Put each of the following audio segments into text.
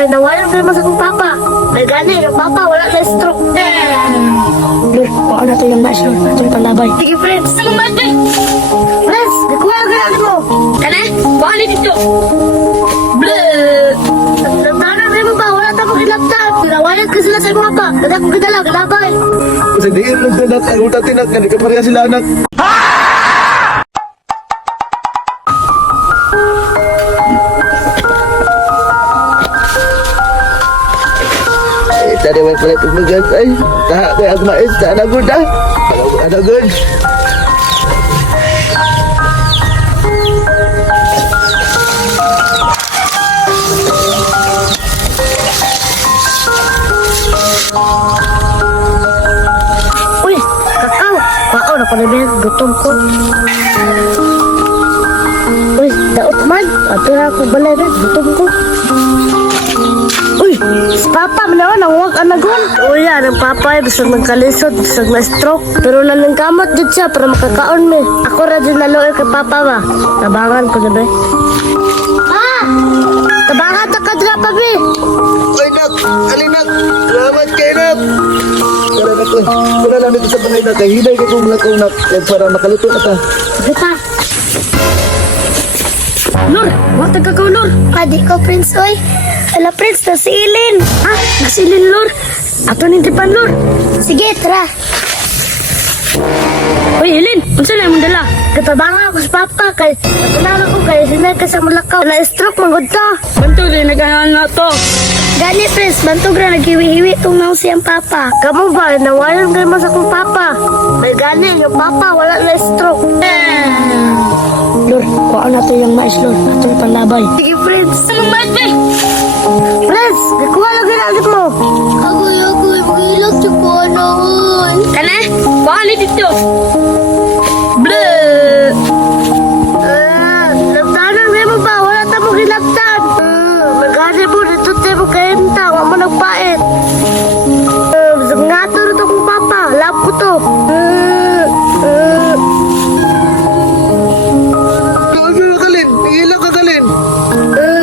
ay nawalan ka naman sa kong papa. May gani, yung papa wala na stroke. Lord, baka na ito yung mais, Lord. Ito yung panlabay. Sige, friends. Ano ba ito? Friends, nakuha ang gano'n mo. Kana? Bali dito. Bleh! Nagtanan rin mo ba? Wala tapos ilaptap. Pinawalan ka sila sa mga pa. Kada kong gidala, galabay. Kasi diin lang sila nak, ang utat tinak, hindi ka pareha sila anak. Ay, tadi may pala tumagas ay. Taha kay agmais, taha na good ah. Ano good? Uy, kakao. Kakao na pala ba? Gutom ko. Uy, daot man. Ato na ako balay na. Gutom ko. Uy, si Papa manawa nang huwag anagon. Uy, yan ang Papa ay bisag magkalisod, bisag na stroke. Pero nalang kamot dito siya para makakaon me. Ako radyo naloy kay Papa ba? Tabangan ko na ba? Ah! Tabangan ta ka dira pa be. Ay nak, alinak, salamat kay nak. Tara nak, wala lang dito sa bangay nak, kay hinay ka kong lakaw nak, para makaluto na ta. Sige pa. Lur, huwag tagakaw Lur. Adi ko, Prince, oy. Ala, Prince, nasilin. Ha? Nasilin, Lur. Ato ni Dipan, Lur. Sige, tara. Uy, Hilin, unsa na imong dala? Katabanga ako sa Papa, kay natunala ko kay sinay ka sa mulakaw. Na-stroke, magod ta. Banto din, naghahangan na to. Gani, Prince, bantog na naghiwi-hiwi itong nang siyang Papa. Kamu ba, nawalan ka naman sa kong Papa. May gani, yung Papa, wala na stroke. Lord, baka na ito yung mais, Lord. Ito yung panlabay. Sige, Prince. Anong mais, be? Prince, nakuha lang ginagit mo. Agoy, mag-ilag siya ko, anoy. Kana? Bali dito. Bleh! Nagtanang rin mo ba? Wala ta mo ginagtan. Magkasi po, dito tayo mo kayenta. Huwag mo nagpait. Bisag nga to na to kong Papa. Lap ko to. Ano kagalin? Ilang kagalin?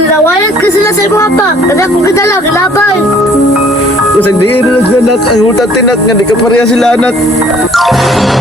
Nawalan ka sila sa mga pa. Kada kong gidala, ginabay. Kasi diin lang sila nak, ang utat tinak, hindi ka pareha sila anak.